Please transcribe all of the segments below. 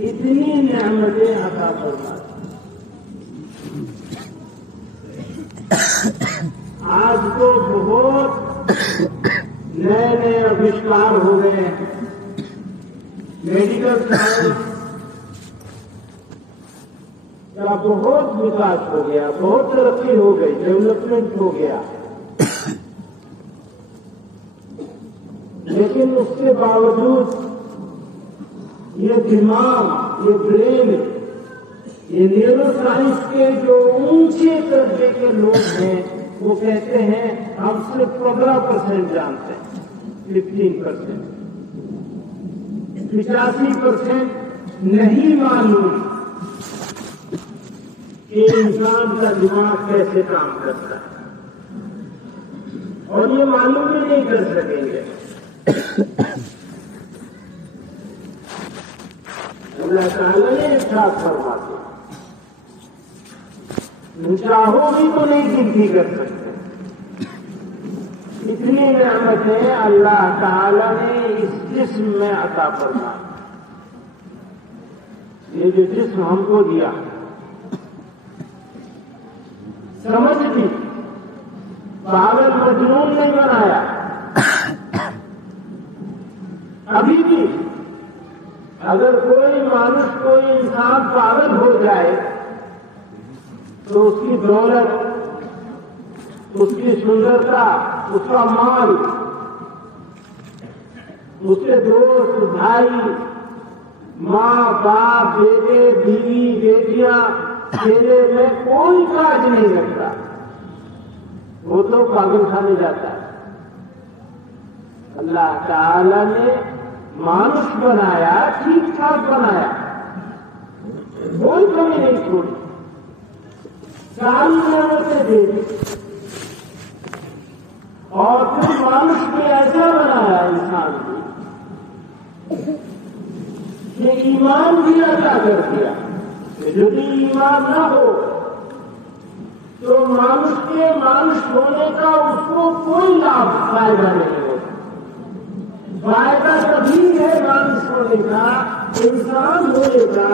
اتنی نعمتیں عطا فرماتا. آج تو بہت نئے نئے آوشکار ہو گئے ہیں. میڈیکل سائنس کا بہت وکاس ہو گیا, بہت ترقی ہو گئی, ڈیولپمنٹ ہو گیا. لیکن اس کے باوجود یہ دماغ, یہ برین, یہ نیورو سائنس کے جو اونچے درجے کے لوگ ہیں وہ کہتے ہیں ہم صرف 15% جانتے ہیں, 15%. 85% نہیں معلوم کہ انسان کا دماغ کیسے کام کرتا ہے, اور یہ معلوم ہی نہیں کر سکیں گے. اللہ تعالیٰ نے ارشاد فرماتے چاہو بھی تو نہیں گنتی کر سکتے. اتنی نعمتیں اللہ تعالیٰ نے اس جسم میں عطا فرمائی. یہ جو جسم ہم کو دیا, سمجھ بھی پاگل مجنون نہیں بنایا. ابھی بھی اگر کوئی مانس, کوئی انسان پاگل ہو جائے تو اس کی دولت, اس کی سندرتا, اس کا مال, اس کے دوست, بھائی, ماں, باپ, بیٹے, بیوی, بیٹیاں, چہرے میں کوئی کاج نہیں رکھتا. وہ تو پاگل خانے جاتا ہے. اللہ تعالی نے مانس بنایا, ٹھیک ٹھاک بنایا, کوئی کمی نہیں چھوڑی, ساری نعمتیں دے دی. اور پھر مانس کو ایسا بنایا انسان کو کہ ایمان بھی ادا کر دیا. یدی ایمان نہ ہو تو مانس کے مانس ہونے کا اس کو کوئی لابھ, فائدہ نہیں ہوگا. فائدہ تبھی ہے مانس ہونے کا, انسان ہونے کا,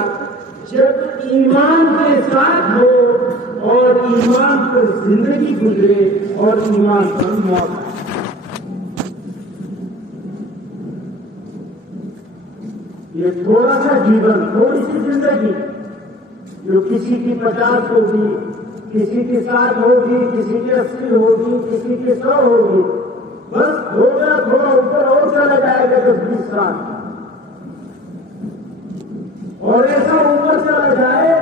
جب ایمان کے ساتھ ہو اور ایمان پر زندگی گزرے اور ایمان پر موت. یہ تھوڑا سا جیون, تھوڑی سی زندگی جو کسی کی 50 ہوگی, کسی کی 60 ہوگی, کسی کی 80 ہوگی, کسی کی 100 ہوگی, بس ہوگا تھوڑا اوپر اور چلا جائے گا 10-20 سال. اور ایسا اوپر چلا جائے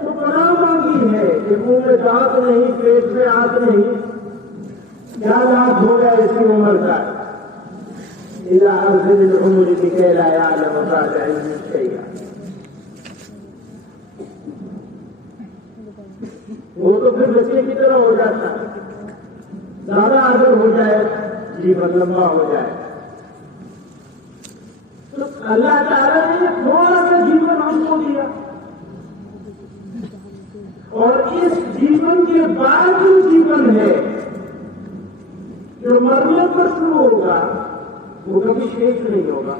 تو پناہ مانگی ہے کہ منہ میں دانت نہیں, پیٹ میں آنت نہیں, کیا لابھ ہوگا ایسی عمر کا. إِلَىٰ أَرْضِ الْعُمُرِ لِكَيْ لَا يَعْلَمَ بَعْدَ عِلْمٍ شَيْئًا. وہ تو پھر بچے کی طرح ہو جاتا ہے, زیادہ عادت ہو جائے, جیون لمبا ہو جائے. تو اللہ تعالیٰ نے تھوڑا سا جیون ہم کو دیا, اور اس جیون کے بعد جو جیون ہے جو مرنے پر شروع ہوگا وہ کبھی شیش نہیں ہوگا.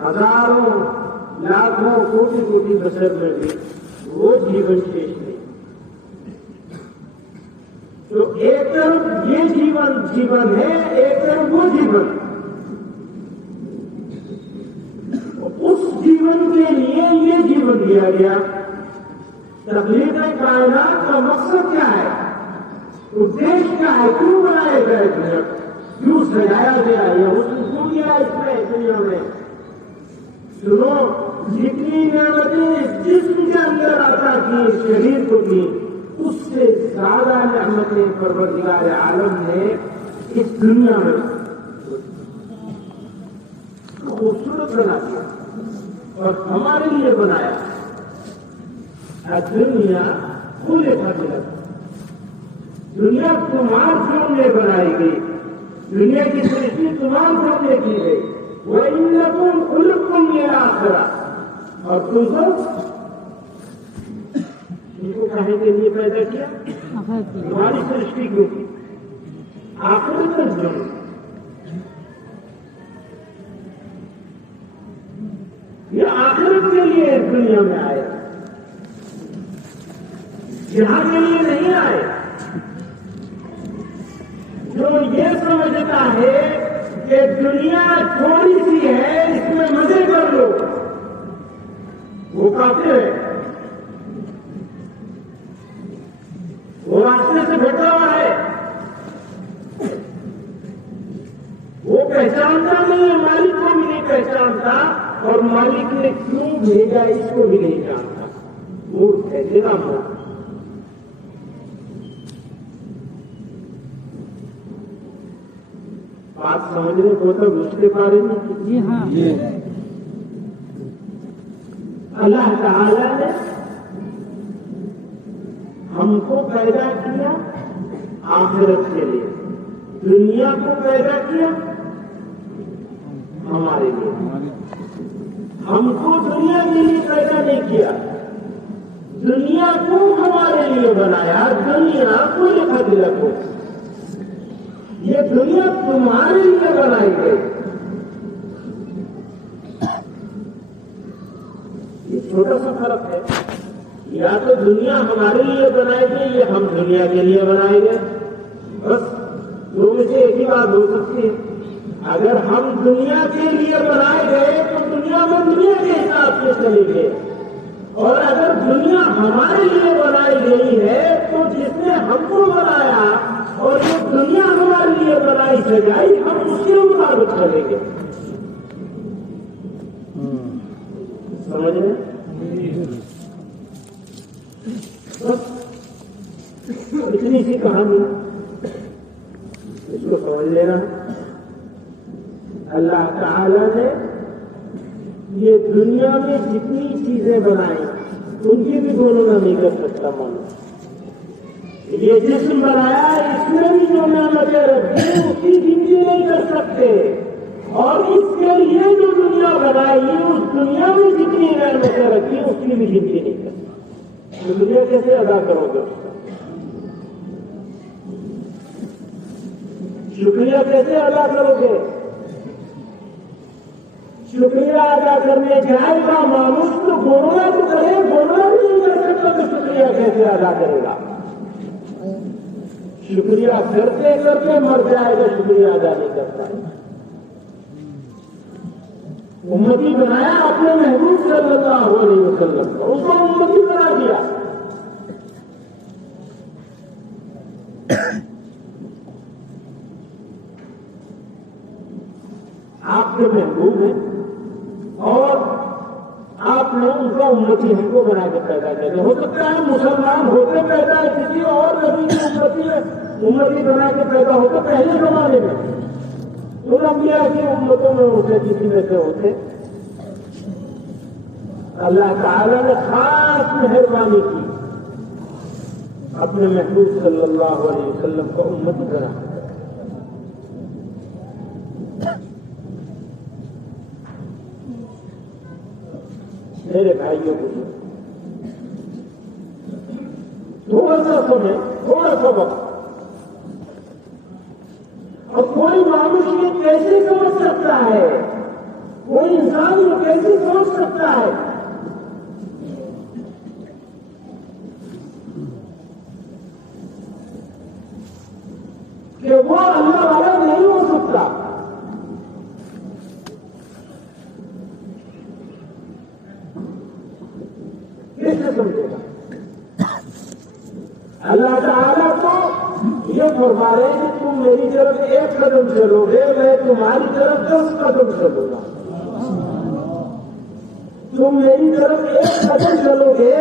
ہزاروں, لاکھوں, کوٹی کوٹی بسر میں بھی وہ جیون شیش نہیں. تو ایک طرف یہ جیون ہے, ایک طرف وہ جیون. اس جیون کے لیے یہ جیون دیا گیا. تخلیق کائنات کا مقصد کیا ہے, ادیش کیا ہے, کیوں بنایا گیا دنیا, کیوں سجایا گیا, یا اس کو کیوں دیا اس میں دنیا میں. سنو, جتنی نعمتیں جسم کے اندر عطا کی, شریر کو دی, اس سے زیادہ نعمتیں پروردگار عالم نے اس دنیا میں خوبصورت بنا دیا اور ہمارے لیے بنایا. دنیا کھلے خاطر, دنیا تمہار سامنے بنائی گئی, دنیا کی سرشٹی تمہار سامنے کی گئی. وَإِنَّكُمْ خُلِقْتُمْ لِلْآخِرَةِ, اور تم کو ان کو کہنے کے لیے پیدا کیا, تمہاری سرشٹی کیوں کی, آخرت تک جاؤ. یہ آخرت کے لیے اس دنیا میں آئے، یہاں کے لیے نہیں آئے۔ جو یہ سمجھتا ہے کہ دنیا تھوڑی سی ہے، اس میں مزے کر لو، وہ کافر ہے، وہ راستے سے بھٹکا ہوا ہے، وہ پہچانتا نہیں ہے، مالک کو بھی نہیں پہچانتا، اور مالک نے کیوں بھیجا اس کو بھی نہیں جانتا، مورخ ہے، تیرا مورخ۔ بات سمجھنے کو تو رشتے بارے میں جی ہاں، اللہ تعالی نے ہم کو پیدا کیا آخرت کے لیے، دنیا کو پیدا کیا ہمارے لیے، ہم کو دنیا کے لیے پیدا نہیں کیا، دنیا کو ہمارے لیے بنایا، دنیا کو لکھ رکھو، یہ دنیا تمہارے لیے بنائی گئی۔ یہ چھوٹا سا فرق ہے، یا تو دنیا ہمارے لیے بنائی گئی یا ہم دنیا کے لیے بنائے گئے، بس دو میں سے ایک ہی بات ہو سکتی ہے۔ اگر ہم دنیا کے لیے بنائے گئے تو دنیا میں دنیا کے حساب سے چلے گئے، اور اگر دنیا ہمارے لیے بنائی گئی ہے تو جس نے ہم کو بنایا اور جو دنیا ہمارے لیے بنائی سجائی، ہم اس کے مطابق چلیں گے۔ سمجھ رہے؟ بس اتنی سی کہانی، اس کو سمجھ لینا۔ اللہ تعالی نے یہ دنیا میں جتنی چیزیں بنائی ان کی بھی دونوں میں نہیں کر سکتا من۔ یہ جسم بنایا، اس میں بھی جو نعمتیں رکھی اس کی گنتی نہیں کر سکتے، اور اس کے لیے جو دنیا بنائی اس دنیا میں جتنی نعمتیں رکھی اس کی بھی گنتی نہیں کر سکتے۔ تو دنیا کیسے ادا کرو گے اس کا؟ شکریہ کیسے ادا کرو گے؟ شکریہ ادا کرنے جائے گا مانوس تو گونا تو کرے، گونا بھی نہیں کر سکتا تو شکریہ کیسے ادا کرے گا؟ شکریہ کرتے کرتے مر جائے گا، شکریہ ادا نہیں کرتا ہے۔ امتی بنایا اپنے محبوب صلی اللہ علیہ وسلم کو، اس کو امتی بنا دیا۔ آپ کے محبوب ہیں اور آپ نے ان کا امتی ہم کو بنا کے پیدا کیا۔ ہو سکتا ہے مسلمان ہوتے پیدا کسی اور نبی کی امتی بنا کے پیدا ہوتے پہلے زمانے میں، تو انبیاء کی امتوں میں ہوتے کسی میں سے ہوتے۔ اللہ تعالی نے خاص مہربانی کی، اپنے محبوب صلی اللہ علیہ وسلم کو امت بنا۔ میرے بھائیوں کو تھوڑا سا سمے، تھوڑا سا وقت، اور کوئی مانوس یہ کیسے سمجھ سکتا ہے، کوئی انسان یہ کیسے سوچ سکتا ہے کہ وہ اللہ والا نہیں ہو سکتا؟ کیسے سمجھے گا؟ اللہ تعالیٰ کو یہ فرما رہے ہیں کہ تم میری طرف ایک قدم چلو گے، میں تمہاری طرف 10 قدم چلوں گا۔ تم میری طرف ایک قدم چلو گے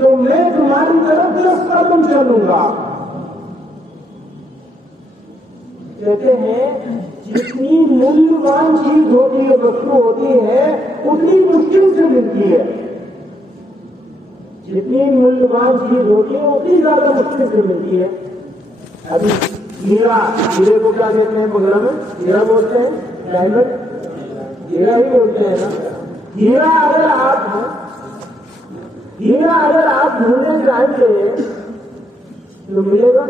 تو میں تمہاری طرف 10 قدم چلوں گا۔ کہتے ہیں جتنی مولوان چیز ہوتی ہے، وستو ہوتی ہے، اتنی مشکل سے ملتی ہے۔ جتنی مولوان چیز ہوتی ہے اتنی زیادہ مشکل سے ملتی ہے۔ ابھی ہیرا، ہیرے کو کیا کہتے ہیں بغلا میں؟ ہیرا بولتے ہیں، ڈائمنڈ ہیرا ہی بولتے ہیں نا۔ ہیرا اگر آپ ڈھونڈنے جائیں گے تو ملے گا؟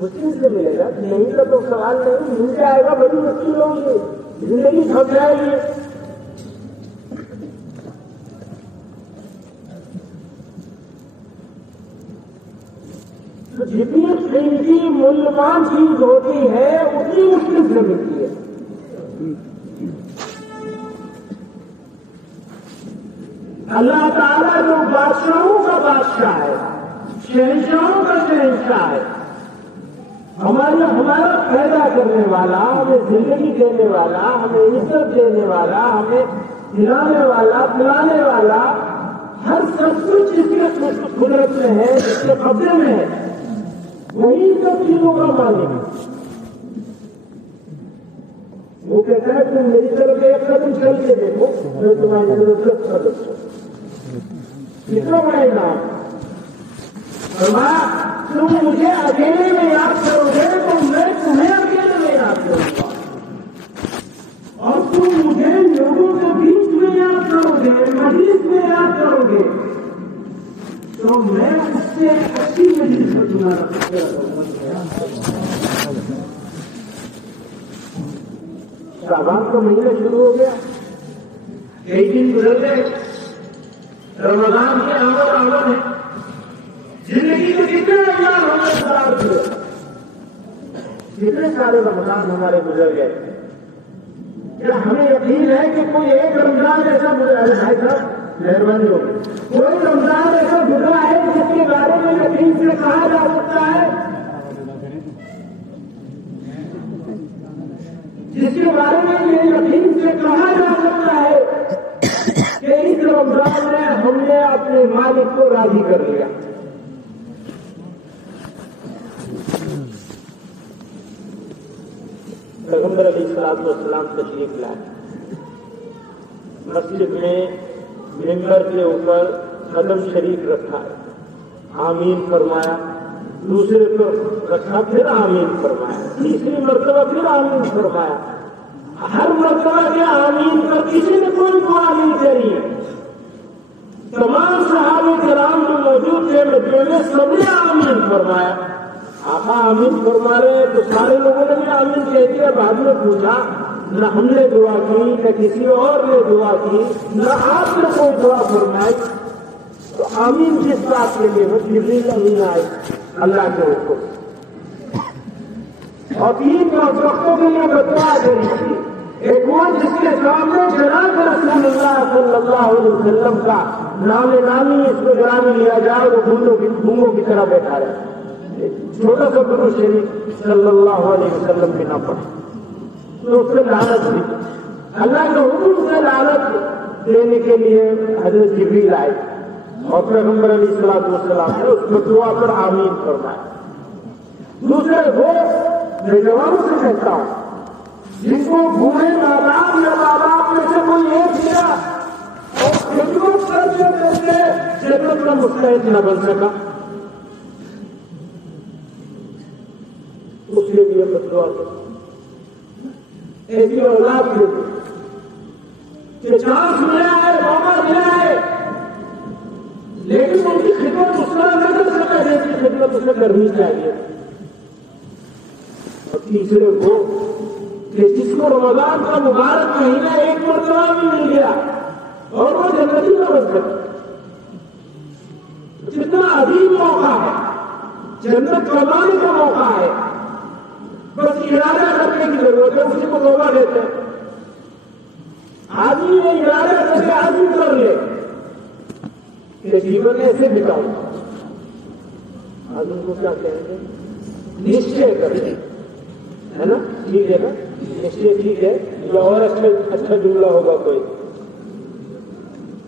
مشکل سے ملے گا، نہیں کا تو سوال نہیں، مل جائے گا بڑی مشکل ہوگی، زندگی تھک جائے گی۔ تو جتنی قیمتی مولوان چیز ہوتی ہے اتنی مشکل سے ملتی ہے. اللہ تعالیٰ جو بادشاہوں کا بادشاہ ہے، شہنشاہوں کا شہنشاہ ہے، ہمارا پیدا کرنے والا، ہمیں زندگی دینے والا، ہمیں عزت دینے والا، ہمیں کھلانے والا، پلانے والا، ہر سب کچھ جس کے قدرت میں ہے، جس کے قبضے میں ہے، وہی سب چیزوں کا مالک ہے. وہ کہتا ہے تم میری طرف ایک قدم چل کے دیکھو، میں تمہاری طرف 10 قدم چل. کتنا بڑا انعام. فرمایا تم مجھے اکیلے میں یاد کرو گے تو میں تمہیں اکیلے میں یاد کروں گا، اور تم مجھے لوگوں کے بیچ میں یاد کرو گے، مجلس میں یاد کرو گے تو میں اس سے اچھی مجلس میں تمہارا. شعبان کا مہینہ شروع ہو گیا، کئی دن گزر گئے، رمضان کے آمد ہے. زندگی میں کتنے رمضان ہم نے خراب کیے، کتنے سارے رمضان ہمارے گزر گئے. کیا ہمیں یقین ہے کہ کوئی ایک رمضان ایسا گزرا ہے؟ بھائی صاحب مہربانی ہو، کوئی رمضان ایسا گزرا ہے جس کے بارے میں یقین سے کہا جا سکتا ہے، جس کے بارے میں یہ یقین سے کہا جا سکتا ہے کہ اس رمضان میں ہم نے اپنے مالک کو راضی کر لیا. پیغمبر علیہ الصلوۃ والسلام تشریف لائے، مسجد میں ممبر کے اوپر قدم شریف رکھا ہے، آمین فرمایا، دوسرے کو رکھا پھر آمین فرمایا، تیسری مرتبہ پھر آمین فرمایا. ہر مرتبہ کے آمین پر کسی نے کوئی دعا نہیں کری. تمام صحابہ کرام جو موجود تھے مدینے میں سب نے آمین فرمایا. آقا آمین فرما رہے ہیں تو سارے لوگوں نے بھی آمین کہہ دیا. بعد میں پوچھا نہ ہم نے دعا کی نہ کسی اور نے دعا کی نہ آپ نے کوئی دعا فرمائی، تو آمین کس بات کے لیے؟ وہ جبریل امین آئے اللہ کے حکم اور 3 وقتوں کے لیے بدعا دینی تھی. ایک وہ جس کے سامنے جناب رسول اللہ صلی اللہ علیہ وسلم کا نام نامی اس کو گرامی لیا جائے، وہ گھوموں کی طرح بیٹھا رہے، چھوٹا سا درود شریف صلی اللہ علیہ وسلم کی نہ پڑھے تو اس سے لعنت دی. اللہ کے حکم سے لعنت دینے کے لیے حضرت جبریل آئے اور پیغمبر علیہ الصلوۃ والسلام نے اس کو دعا پر آمین فرمایا. دوسرے وہ میں جوانوں سے کہتا ہوں جن کو بوڑھے ماں باپ یا ماں باپ میں سے کوئی ایک دیا اور خدمت کرتے کرتے جنت کا مستحق نہ بن سکا، اس کے لیے بدعا کرو. ایسی اولاد کے لیے کہ چانس ملا ہے، موقع ملا ہے، لیکن ان کی خدمت اس طرح نہ کر سکتا جیسی خدمت اسے کرنی چاہیے. اور تیسرے وہ کہ جس کو رمضان کا مبارک مہینہ ایک مرتبہ بھی مل گیا اور وہ جنتی نہ بن سکتا. جتنا عظیم موقع ہے، جنت کمانے کا موقع ہے، بس ارادہ کرنے کی ضرورت ہے. اسی کو موقع دیتے ہیں. آدمی نے ارادہ کر کے عزم کر لے کہ جیون ایسے بتاؤں، عزم کو کیا کہیں گے؟ نشچے کر لے، ہے نا؟ ٹھیک ہے نا؟ نشچے ٹھیک ہے یا اور اچھا جملہ ہوگا کوئی؟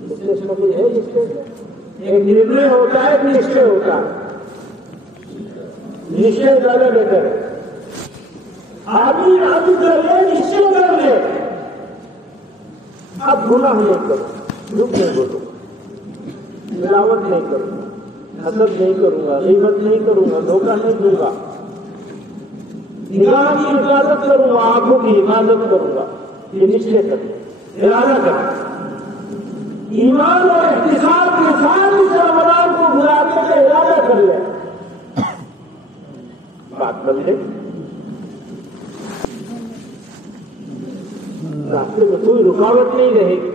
اس میں کوئی ہے نشچے؟ ایک نرنے ہوتا ہے، ایک نشچے ہوتا ہے. نشچے زیادہ بہتر ہے. آدمی عزم کر لے، نشچے کر لے اب گناہ نہیں کروں، جھوٹ نہیں بولوں گا، ملاوٹ نہیں کروں گا، حسد نہیں کروں گا، غیبت نہیں کروں گا، دھوکہ نہیں دوں گا، نگاہ کی حفاظت کروں گا، آنکھوں کی حفاظت کروں گا. یہ نشچے کر ارادہ کر ایمان اور احتساب کے ساتھ اس رمضان کو گزارنے کا ارادہ کر لے. بات بدلے، راستے میں کوئی رکاوٹ نہیں رہے گی.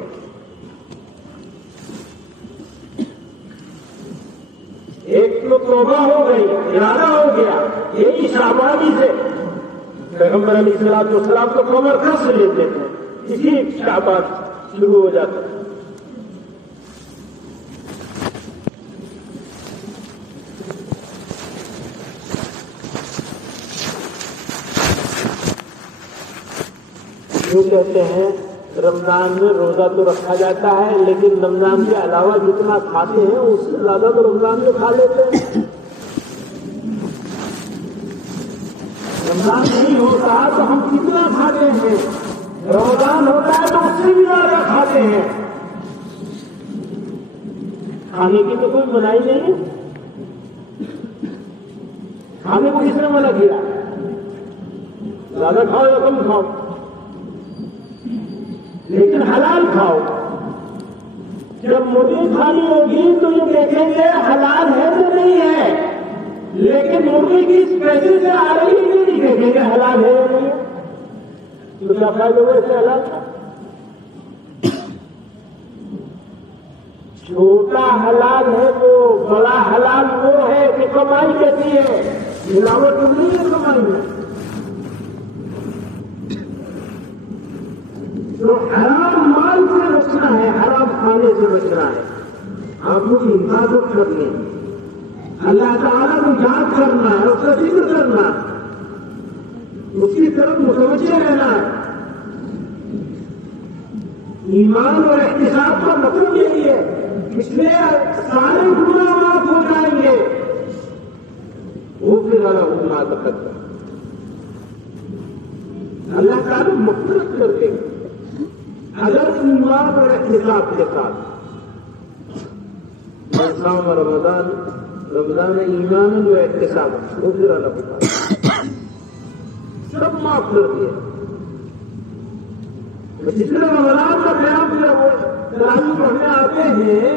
ایک تو توبہ ہو گئی، ارادہ ہو گیا، یہی شعبانی سے پیغمبر علیہ الصلوۃ والسلام تو کمر کس لیتے تھے، اسی شعبان شروع ہو جاتا ہے۔ جو کہتے ہیں رمضان میں روزہ تو رکھا جاتا ہے، لیکن رمضان کے علاوہ جتنا کھاتے ہیں اس سے زیادہ تو رمضان میں کھا لیتے ہیں۔ رمضان نہیں ہوتا تو ہم کتنا کھاتے ہیں، رمضان ہوتا ہے تو اس سے بھی زیادہ کھاتے ہیں۔ کھانے کی تو کوئی منائی نہیں ہے، کھانے کو کس نے منع کیا؟ زیادہ کھاؤ یا کم کھاؤ، لیکن حلال کھاؤ۔ جب مرغی کھانی ہوگی تو یہ دیکھیں گے حلال ہے تو نہیں ہے، لیکن مرغی کس پیسے سے آ رہی ہے یہ نہیں دیکھیں گے حلال ہے یا نہیں ہے، تو کیا فائدہ ہوا اس سے حلال کا؟ چھوٹا حلال ہے وہ، بڑا حلال وہ ہے کہ کمائی کیسی ہے، ملاوٹ نہیں ہے کمائی میں۔ تو حرام مال سے بچنا ہے، حرام کھانے سے بچنا ہے، آنکھوں کی حفاظت کرنی ہے، اللہ تعالیٰ کو یاد کرنا ہے، اس کا ذکر کرنا ہے، اس کی طرف متوجہ رہنا ہے۔ ایمان اور احتساب کا مطلب یہی ہے، پچھلے سارے گناہ معاف ہو جائیں گے، وہ پھر اللہ تقدم اللہ تعالیٰ مغفرت کر دے گا اگر ایمان اور احتساب کے ساتھ۔ صام رمضان ایمان و احتساب، وہ پھر اللہ تعالیٰ سب معاف کر دیا۔ جتنے رمضان کا قیام کیا وہ تراویح پڑھنے آتے ہیں،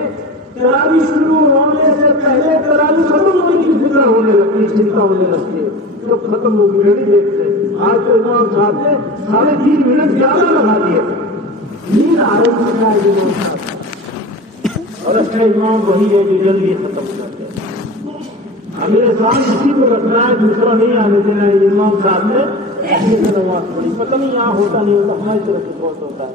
تراویح شروع ہونے سے پہلے تراویح ختم ہونے کی فکر ہونے لگتی ہے، چنتا ہونے لگتی ہے، جب ختم ہو گئی نہیں دیکھتے۔ آج تو امام صاحب نے 3.5 منٹ زیادہ لگا دیے، نیند آ رہی ہے امام صاحب، اور اچھا امام وہی ہے جو جلدی ختم کرتے ہیں۔ اگلے سال کسی کو رکھنا ہے، دوسرا نہیں آنے دینا ہے۔ امام صاحب نے ایسے نماز پڑھی، پتہ نہیں یہاں ہوتا نہیں ہوتا، ہماری طرف سے بہت ہوتا ہے۔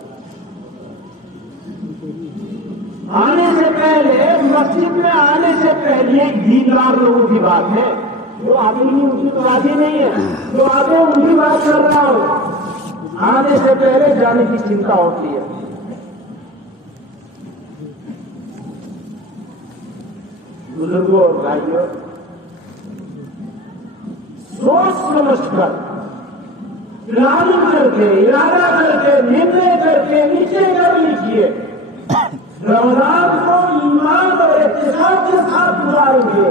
آنے سے پہلے مسجد میں آنے سے پہلے دیندار لوگوں کی بات ہے، جو آگے نہیں ان کی تو راضی نہیں ہے، جو آگے ان کی بات کر رہا ہوں، آنے سے پہلے جانے کی چنتا ہوتی ہے۔ بزرگوں اور بھائیوں، سوچ سمجھ کر، پلاننگ کر کے، ارادہ کر کے، نرنے کر کے، نیچے کر لیجیے، رمضان کو ایمان اور احتساب کے ساتھ گزاریں گے۔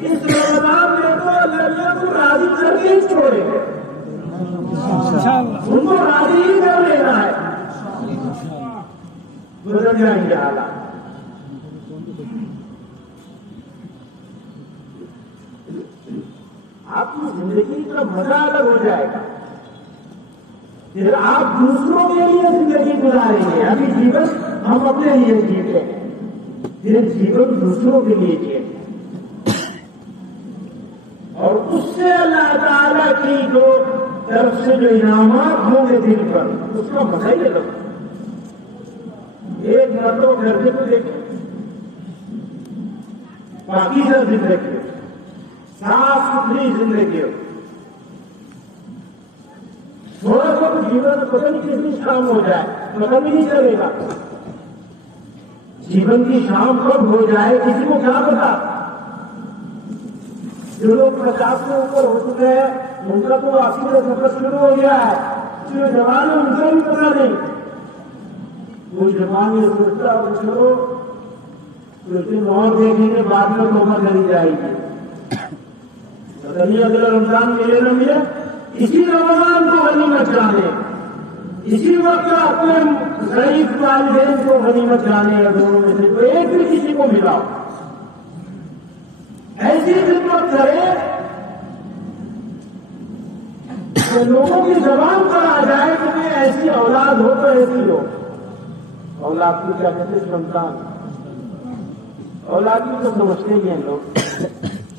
اس رمضان میں تو اللہ کو راضی کر کے ہی چھوڑیں گے، ان کو راضی ہی کر لینا ہے، گزر جائیں گے حالات۔ آپ کی زندگی کا مزہ الگ ہو جائے گا، پھر آپ دوسروں کے لیے زندگی گزاریں گے۔ ابھی جیون ہم اپنے لیے جیتے ہیں، پھر جیون دوسروں کے لیے جیتے ہیں، اور اس سے اللہ تعالیٰ کی جو طرف سے جو انعامات ہوں گے دل پر، اس کا مزہ ہی الگ۔ ایک مرتبہ گھر کے کو دیکھیں، پاکیزہ زندگی ہو، صاف ستھری زندگی ہو، تھوڑا سا جیون پتہ نہیں کتنی شام ہو جائے پتہ بھی نہیں چلے گا، جیون کی شام کب ہو جائے کسی کو کیا پتا۔ جو لوگ 50 سے اوپر ہو چکے ہیں ان کا تو آخر سفر شروع ہو گیا ہے، جو جوان ہے ان کا بھی پتا نہیں، وہ جوان یہ سوچتا ہے چلو کچھ دن اور دیکھیں گے، بعد میں توبہ کری جائے گی، پتہ نہیں اگلا رمضان ملے نہ ملے۔ اسی رمضان کو غنیمت جانے، اسی وقت اپنے ضعیف والدین کو غنیمت جانے، یا دونوں میں سے کوئی ایک بھی کسی کو ملا، ایسی خدمت کرے کہ لوگوں کی زبان پر آ جائے کہ میں ایسی اولاد ہو تو ایسی ہو۔ اولاد کو کیا کہتے ہیں؟ سنتان، اولاد کو تو سمجھتے ہی ہیں لوگ،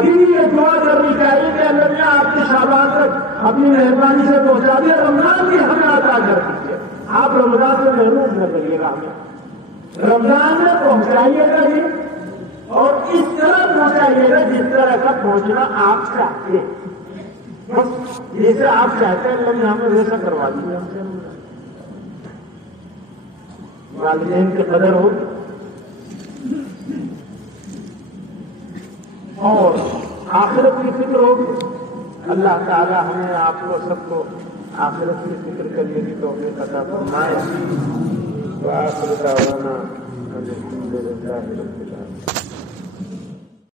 ابھی بھی یہ دعا کرنی چاہیے کہ اللہ نے آپ کے شعبان تک اپنی مہربانی سے پہنچا دیا، رمضان بھی ہمیں عطا کر دیجیے۔ آپ رمضان سے محروم نہ کریے گا ہمیں، رمضان میں پہنچائیے گا بھی، اور اس طرح پہنچائیے گا جس طرح کا پہنچنا آپ چاہتے ہیں، بس جیسے آپ چاہتے ہیں اللہ نے ہمیں ویسا کروا دیا۔ والدین کی قدر ہو اور آخرت کی فکر ہو، اللہ تعالی ہمیں آپ کو سب کو آخرت کی فکر کرنے کی توفیق عطا فرمائے۔ وآخر دعوانا الحمد للہ رب العالمین۔